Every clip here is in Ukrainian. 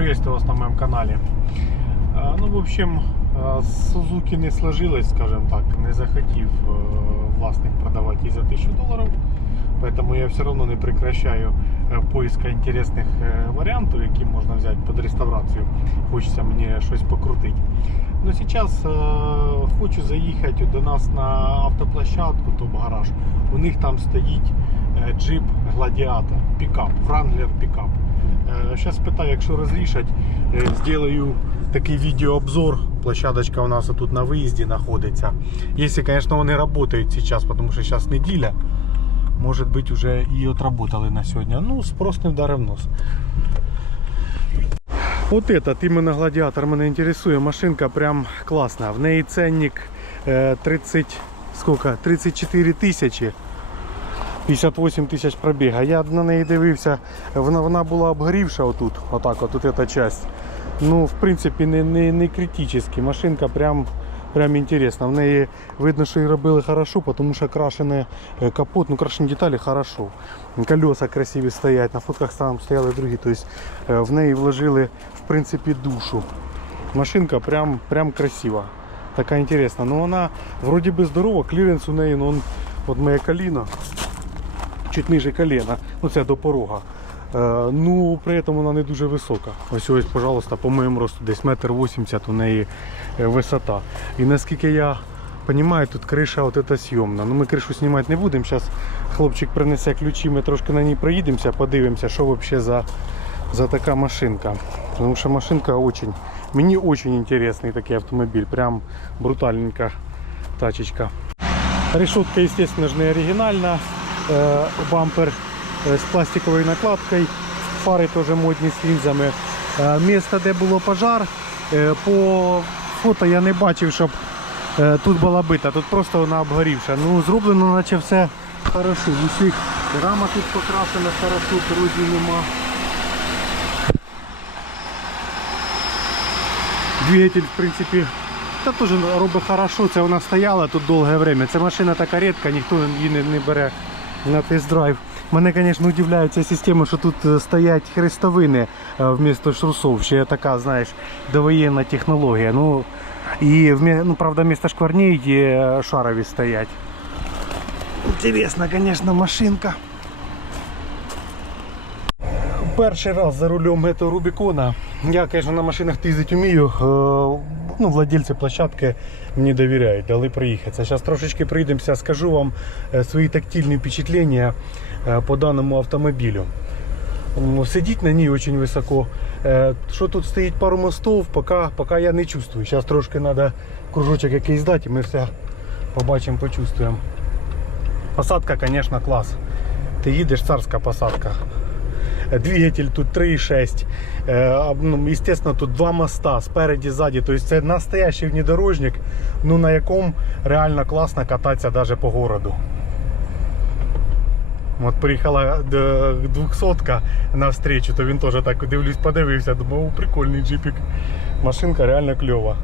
Приветствую вас на моем канале. Ну, в общем, а, с Suzuki не сложилось, скажем так, не захотів власник продавати її за 1000 доларів. Поэтому я все равно не прекращаю е, поиска інтересних е, варіантів, які можна взяти під реставрацію. Хочеться мені щось покрутити. Но сейчас е, хочу заїхати до нас на автоплощадку, топ-гараж. У них там стоїть е, джип Гладіатор, пікап, Wrangler пікап. Зараз питаю, якщо розрішать, е, зроблю такий відеообзор. Площадочка у нас тут на виїзді знаходиться. Якщо, звісно, вони працюють зараз, тому що зараз неділя. Може бути, вже і отработали на сьогодні. Ну, спрос не вдарив нос. Вот этот именно гладиатор мене інтересує. Машинка прям класна. В неї ценник е, 30, сколько? 34 тисячі. 58 тисяч пробіга. Я на неї дивився, вона, вона була обгорівша отут, отак, от, от ця часть. Ну, в принципі, не, не, не критично. Машинка прям, прям інтересна. В неї видно, що її робили хорошо, тому що крашений е, капот, ну крашені деталі хорошо. Колеса красиві стоять, на фотках там стояли другі. Тобто в неї вложили в принципі душу. Машинка прям, прям красива. Така інтересна. Ну вона вроді би здорова, кліренс у неї, ну он, от моє коліно чуть ниже колена, ну це до порога. Е, ну, при цьому вона не дуже висока. Ось ось, пожалуйста, по моєму росту десь метр вісімдесят у неї е, висота. І наскільки я розумію, тут криша от эта зйомна. Ну ми кришу знімати не будемо. Зараз хлопчик принесе ключі, ми трошки на ній проїдемося, подивимося, що взагалі за, за така машинка. Тому що машинка очень, мені дуже інтересний такий автомобіль. Прям брутальненька тачечка. Решетка, естественно, же не оригинальна. Э, Бампер э, з пластиковою накладкою. Фари теж модні з лінзами. Е, Місце, де було пожар, е, по фото я не бачив, щоб е, тут була бита. Тут просто вона обгорівша. Ну, зроблено, наче все хорошо. Усіх рама тут покрашена хорошо, корозії нема. Двигатель, в принципі, та теж робить хорошо, це вона стояла тут довге время. Це машина така рідка, ніхто її не бере на тест-драйв. Мене, звісно, удивляє ця система, що тут е, стоять хрестовини е, вмісто шрусов. Ще така, знаєш, довоєнна технологія. Ну, і, ну, правда, вмісто шкварней е, шарові стоять. Інтересна, звісно, машинка. Перший раз за рулем этого Рубикона. Я, конечно, на машинах їздити вмію. Ну, владельці площадки мені довіряють, дали приїхатися. Зараз трошечки прийдемося, скажу вам е, свої тактильні впечатлення е, по даному автомобілю. Сидіть на ній дуже високо. Е, Що тут стоїть пару мостов, поки, поки я не чувствую. Зараз трошки треба кружочок якийсь дати, і ми все побачимо, почувствуємо. Посадка, звісно, клас. Ти їдеш, царська посадка Двигатель тут 3,6. Е, а, ну, Естественно, тут два моста спереді, ззаді. Тобто це настоящий внедорожник, ну, на якому реально класно кататися навіть по городу. От приїхала 200 на встречу, то він теж так дивлюсь, подивився, думав, «О, прикольний джипік. Машинка реально кльова.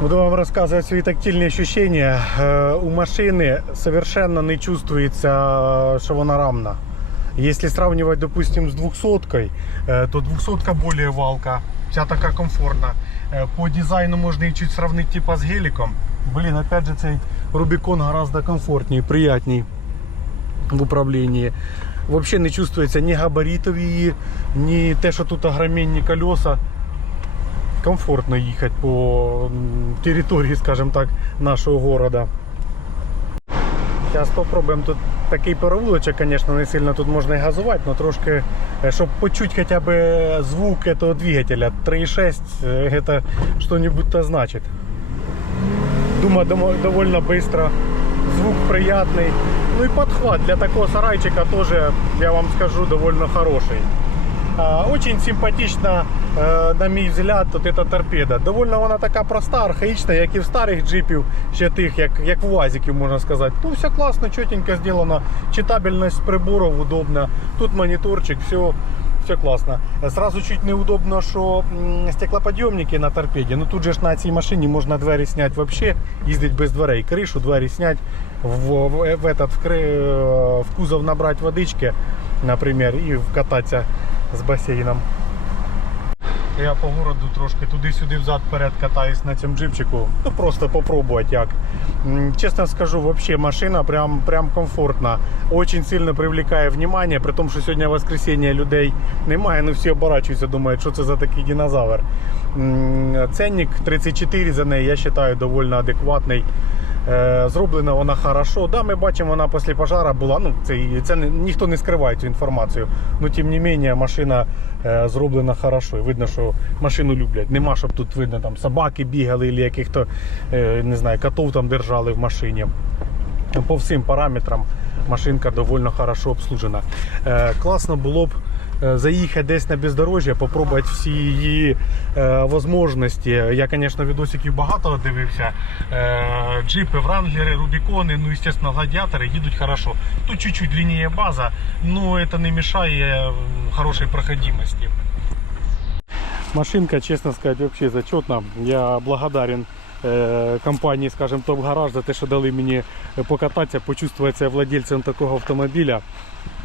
Буду вам рассказывать свои тактильные ощущения. Э, У машины совершенно не чувствуется, что она рамна. Если сравнивать, допустим, с 200 то 200 более валка, вся такая комфортна. Э, По дизайну можно и чуть сравнить типа с геликом. Блин, опять же, цей Рубикон гораздо комфортнее, приятней в управлінні. Взагалі не чувствується ні габаритів її, ні те, що тут огроменні колеса. Комфортно їхати по м, території, скажімо так, нашого города. Зараз спробуємо тут такий перевулочок, звісно, не сильно тут можна і газувати, але трошки, е, щоб почути хоча б звук этого двигателя. 3.6 е, це що-нибудь то значить. Думаю, домо- довольно быстро. Звук приятный. Ну и подхват для такого сарайчика тоже, я вам скажу, довольно хороший. Очень симпатична, е, на мій взгляд, от эта торпеда. Довольно вона така проста, архаїчна, як і в старих джипів, ще тих, як, як в УАЗиків, можна сказати. Ну, все класно, чотенько зроблено. Читабельність приборів удобна. Тут моніторчик, все, все класно. Сразу чуть неудобно, що стеклоподйомники на торпеді. Ну тут же ж на цій машині можна двері зняти вообще, їздить без дверей. Кришу, двері зняти, в, в, в, этот, в, е, в кузов набрати водички, наприклад, і вкататися з басейном. Я по городу трошки туди-сюди взад вперед катаюсь на цьому джипчику. Ну просто попробувати як. Чесно скажу, вообще машина прям, прям комфортна. Очень сильно привлекає внимание, при тому, що сьогодні воскресіння людей немає, ну всі оборачуються, думають, що це за такий динозавр. Ценник 34 за неї, я вважаю, доволі адекватний. Е, Зроблена вона хорошо. Да, ми бачимо, вона після пожара була. Ну, це, це ніхто не скриває цю інформацію. Ну, тим не менше, машина е, зроблена хорошо. Видно, що машину люблять. Нема, щоб тут видно, там собаки бігали, або яких-то е, не знаю, котов там держали в машині. По всім параметрам машинка доволі хорошо обслужена. Класно було б заїхати десь на бездорожжя, попробувати всі її е, можливості. Я, звісно, відосиків багато дивився. Е, джипи, вранглери, рубікони, ну, звісно, гладіатори їдуть хорошо. Тут чуть-чуть длиннее база, но це не мешає м, хорошій проходимості. Машинка, честно сказать, вообще зачетна. Я благодарен э, компании, скажем, Топ Гараж за те, що дали мені покататися, почувствувати себе владельцем такого автомобіля.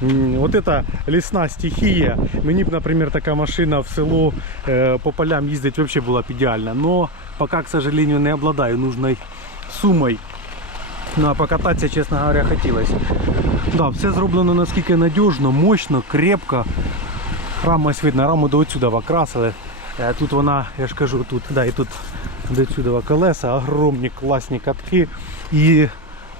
М, Вот это лесна стихия. Мені б, например, така машина в село э, по полям їздить вообще була б ідеальна. Но пока, к сожалению, не обладаю нужной суммой. Ну а покататися, чесно говоря, хотілося. Да, все зроблено наскільки надіжно, мощно, крепко. Рама ось видно, раму до отсюда окрасили. Е, Тут вона, я ж кажу, тут, да, і тут до сюди колеса, огромні класні катки. І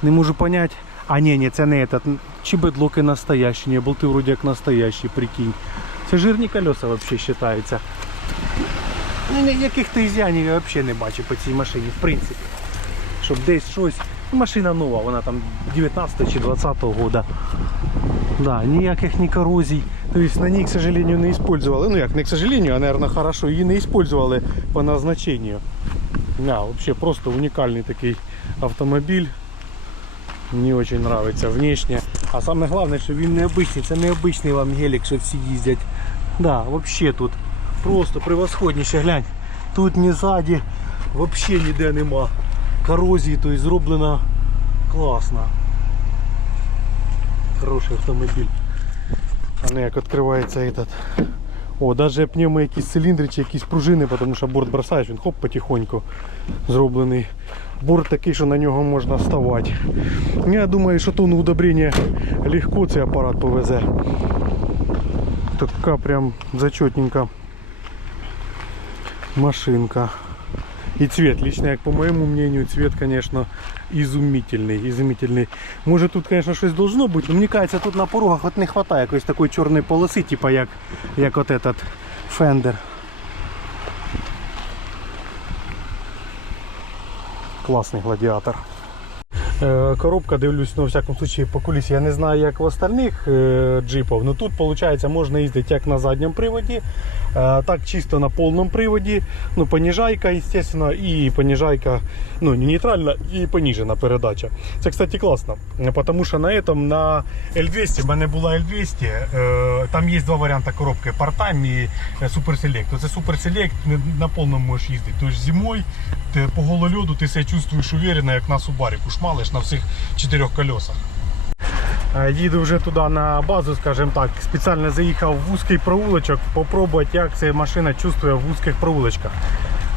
не можу понять. А ні, ні, це не этот. Чи бедлоки настоящі, ні, болти вроді як настоящі, прикинь. Це жирні колеса взагалі вважаються. Ну, ніяких ти ізянів я взагалі не бачу по цій машині, в принципі. Щоб десь щось. Ну, Машина нова, вона там 19 чи 20 года. Да, ніяких ні корозій. Тобто на ній, к сожалению, не использовали. Ну як, не к сожалению, а, наверное, хорошо, її не использовали по назначению. Да, вообще просто уникальный такий автомобіль. Мені дуже подобається внешне. А саме головне, що він необичний. Це необичний вам гелік, що всі їздять. Да, вообще тут просто превосходніше. Глянь. Тут ні ззаді, вообще ніде нема. Корозії, то есть зроблено класно. Хороший автомобіль. А ну як відкривається этот. О, даже пневмо якісь циліндри чи якісь пружини, тому що борт бросаєш, він хоп потихоньку зроблений. Борт такий, що на нього можна вставати. Ну, Я думаю, що тонну удобрення легко цей апарат повезе. Така прям зачетненька машинка. И цвет, лично, як по моему мнению, цвет, конечно, изумительный, изумительный. Може тут, конечно, щось должно бути, но мені кажется, тут на порогах от не хватає якоїсь такої чорної полоси, типа як, як от этот Fender. Класний гладіатор. Е, Коробка, дивлюсь, ну, в всякому случае, по кулісі. Я не знаю, як в остальних е, джипах, но тут, виходить, можна їздити як на задньому приводі, е, так чисто на повному приводі. Ну, понижайка, естественно, і понижайка, ну, не нейтральна, і понижена передача. Це, кстати, класно, тому що на этом, на L200, в мене була L200, е, там є два варіанти коробки, Part-Time і Super Select. Це Super Select на повному можеш їздити. Тобто зимою по голольоду ти себе чувствуєш уверенно, як на Субарику, на всіх чотирьох колесах. Е, Їду вже туди на базу, скажімо так. Спеціально заїхав в вузький проулочок, попробувати, як ця машина чувствує в вузьких проулочках.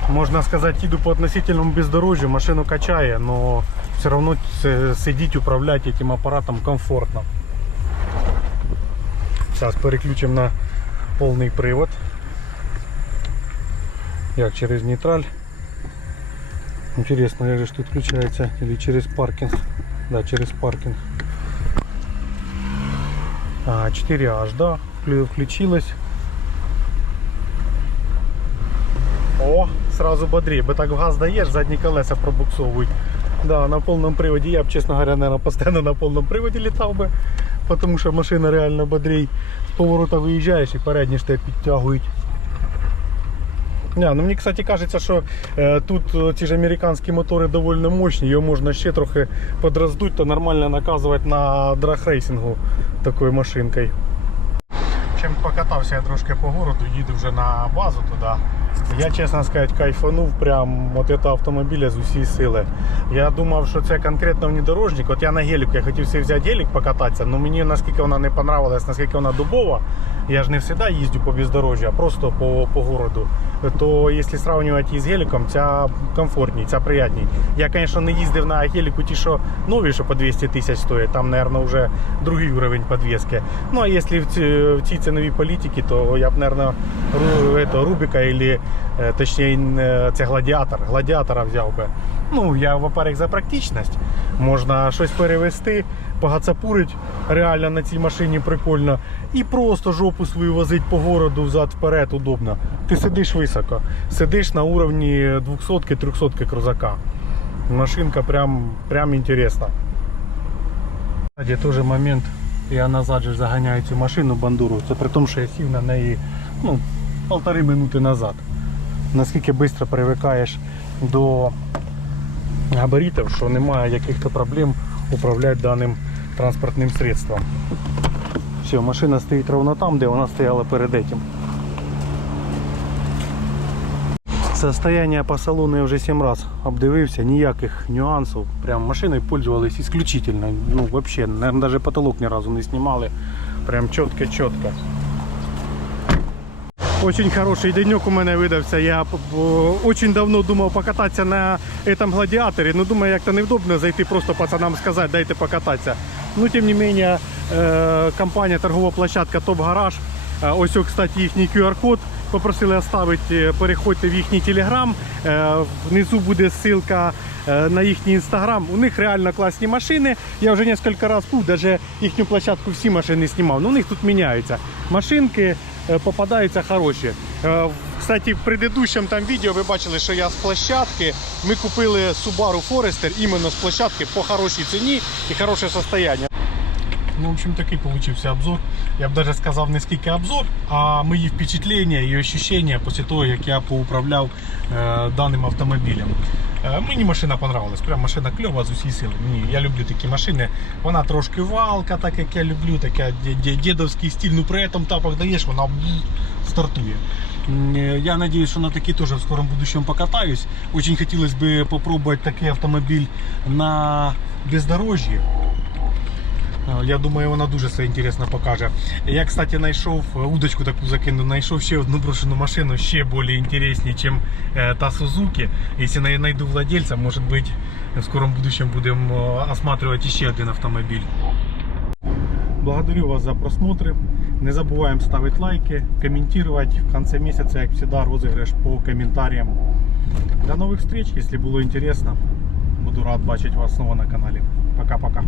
Можна сказати, їду по относительному бездорожжю, машину качає, але все одно сидіти, управляти цим апаратом комфортно. Зараз переключимо на повний привод. Як через нейтраль. Интересно, как же ж тут включается? Или через паркинг? Да, через паркинг. А, 4H, да, вклю- включилась. О, сразу бодрее. Бы так в газ даешь, задние колеса пробуксовывают. Да, на полном приводе я бы, честно говоря, наверное, постоянно на полном приводе летал бы. Потому что машина реально бодрей. С поворота выезжаешь и передні ж тебе підтягують. Не, ну мені, кстати, кажеться, що е, тут е, ці ж американські мотори доволі мощні, його можна ще трохи подроздути та нормально наказувати на драгрейсингу такою машинкою. Чим покатався я трошки по городу, їду вже на базу туди. Я, чесно сказати, кайфанув прям от цього автомобіля з усієї сили. Я думав, що це конкретно внедорожник. От я на геліку, я хотів собі взяти гелік покататися, але мені наскільки вона не понравилась, наскільки вона дубова. Я ж не завжди їздю по бездорожжю, а просто по, по городу. То якщо сравнювати її з геліком, ця комфортній, ця приятній. Я, звісно, не їздив на геліку, ті, що нові, що по 200 тисяч стоять, там, мабуть, вже другий уровень підвіски. Ну а якщо в цій ціновій політиці, то я б, мабуть, Рубіка або точніше це гладіатор. Гладіатора взяв би. Ну, я, во-первых, за практичність. Можна щось перевести, погацапурить реально на цій машині прикольно. І просто жопу свою возить по городу взад-вперед удобно. Ти сидиш високо, сидиш на уровні 200-300 крузака. Машинка прям, прям інтересна. Кстати, теж момент, я назад же заганяю цю машину бандуру. Це при тому, що я сів на неї ну, полтори минути назад. Наскільки швидко привикаєш до габаритів, що немає якихось проблем управляти даним транспортним средством. Все, машина стоїть ровно там, де вона стояла перед этим. Состояние по салону я вже 7 раз обдивився, ніяких нюансів. Прям машиною пользовались исключительно. Ну, вообще, наверное, даже потолок ні разу не знімали. Прям чітко-чітко. Очень хороший денек у мене видався. Я очень давно думав покататися на этом гладіаторі. Ну думаю, як то невдобно зайти просто пацанам сказати, дайте покататися. Ну, тим не менее, е, компанія торгова площадка Топ Гараж. Е, Ось, кстати, їхній QR-код попросили оставити. Переходьте в їхній телеграм. Е, Внизу буде ссылка е, на їхній інстаграм. У них реально класні машини. Я вже кілька разів був, навіть їхню площадку всі машини знімав. Ну, у них тут міняються. Машинки попадаються хороші. Е, Кстати, в предыдущем там відео ви бачили, що я з площадки. Ми купили Subaru Forester іменно з площадки по хорошій ціні і хороше состояние. Ну, в общем, такий получився обзор. Я б даже сказав не скільки обзор, а мої впечатлення і ощущення після того, як я поуправляв е, даним автомобілем. Е, мені машина понравилась. Прям машина кльова з усі сили. Мені, я люблю такі машини. Вона трошки валка, так як я люблю, така дідовський стиль. Ну при этом тапок даєш, вона стартує. Е, Я надеюсь, что на таки тоже в скором будущем покатаюсь. Очень хотелось бы попробовать такой автомобиль на бездорожье. Е, Я думаю, вона дуже все інтересно покаже. Я, кстати, знайшов е, удочку таку закинув, знайшов ще одну брошену машину, ще більш інтересні, ніж та Suzuki. Якщо я знайду владельця, може бути, в скором будущем будемо е, осматривати ще один автомобіль. Благодарю вас за просмотры. Не забываем ставить лайки, комментировать. В конце месяца, как всегда, розыгрыш по комментариям. До новых встреч, если было интересно. Буду рад бачить вас снова на канале. Пока-пока.